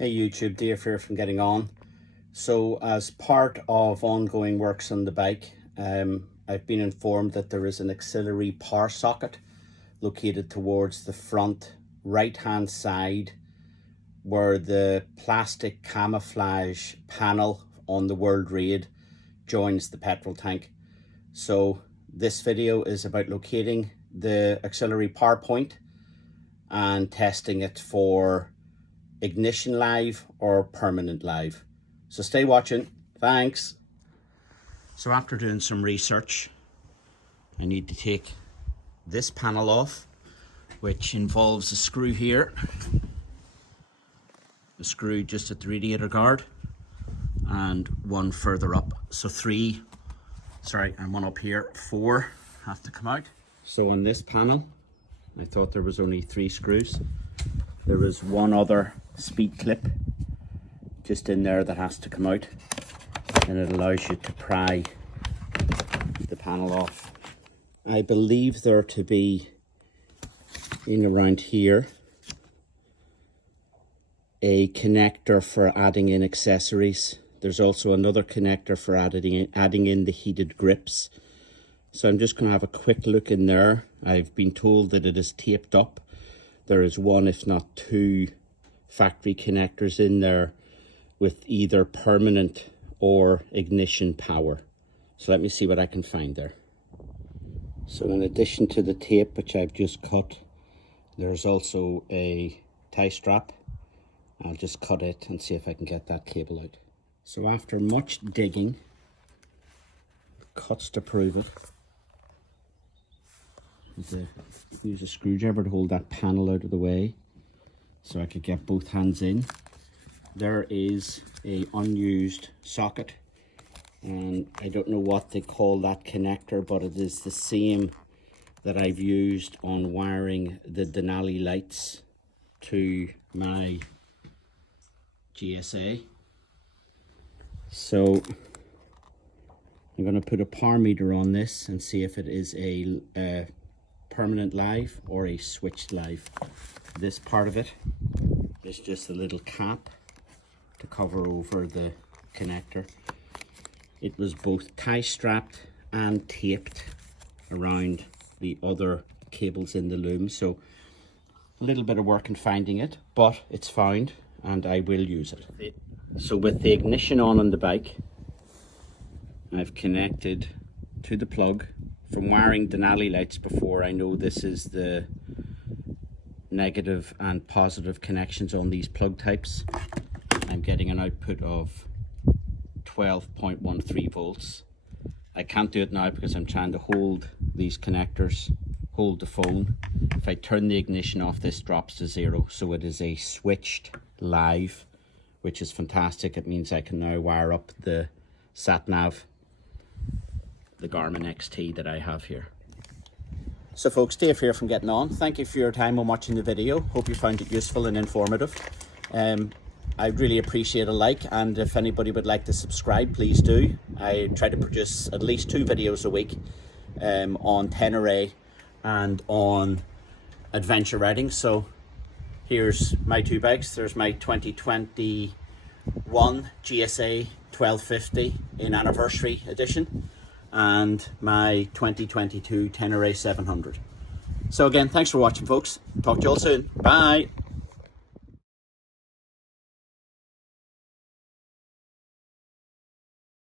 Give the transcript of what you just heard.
Hey YouTube, Dave here from Getting On. So as part of ongoing works on the bike, I've been informed that there is an auxiliary power socket located towards the front right hand side where the plastic camouflage panel on the World Raid joins the petrol tank. So this video is about locating the auxiliary power point and testing it for ignition live or permanent live. So stay watching. Thanks. So after doing some research, I need to take this panel off, which involves a screw here, a screw just at the radiator guard, and one further up. So and one up here, 4 have to come out. So on this panel, I thought there was only 3 screws. There is one other speed clip just in there that has to come out, and it allows you to pry the panel off. I believe there to be in around here a connector for adding in accessories. There's also another connector for adding in the heated grips. So I'm just going to have a quick look in there. I've been told that it is taped up. There is 1, if not 2, factory connectors in there with either permanent or ignition power. So let me see what I can find there. So in addition to the tape, which I've just cut, there's also a tie strap. I'll just cut it and see if I can get that cable out. So after much digging, cuts to prove it, use a screwdriver to hold that panel out of the way so I could get both hands in. There is a unused socket, and I don't know what they call that connector, but it is the same that I've used on wiring the Denali lights to my GSA. So I'm going to put a power meter on this and see if it is a permanent live or a switched live. This part of it is just a little cap to cover over the connector. It was both tie strapped and taped around the other cables in the loom, so a little bit of work in finding it, but it's found and I will use it. So with the ignition on the bike, I've connected to the plug. From wiring Denali lights before, I know this is the negative and positive connections on these plug types. I'm getting an output of 12.13 volts. I can't do it now because I'm trying to hold these connectors, hold the phone. If I turn the ignition off, this drops to 0. So it is a switched live, which is fantastic. It means I can now wire up the sat nav, the Garmin XT that I have here. So folks, Dave here from Getting On. Thank you for your time on watching the video. Hope you found it useful and informative. I'd really appreciate a like, and if anybody would like to subscribe, please do. I try to produce at least 2 videos a week on Tenere and on adventure riding. So here's my 2 bikes. There's my 2021 GSA 1250 in anniversary edition, and my 2022 Tenere 700. So again, thanks for watching folks. Talk to you all soon. Bye.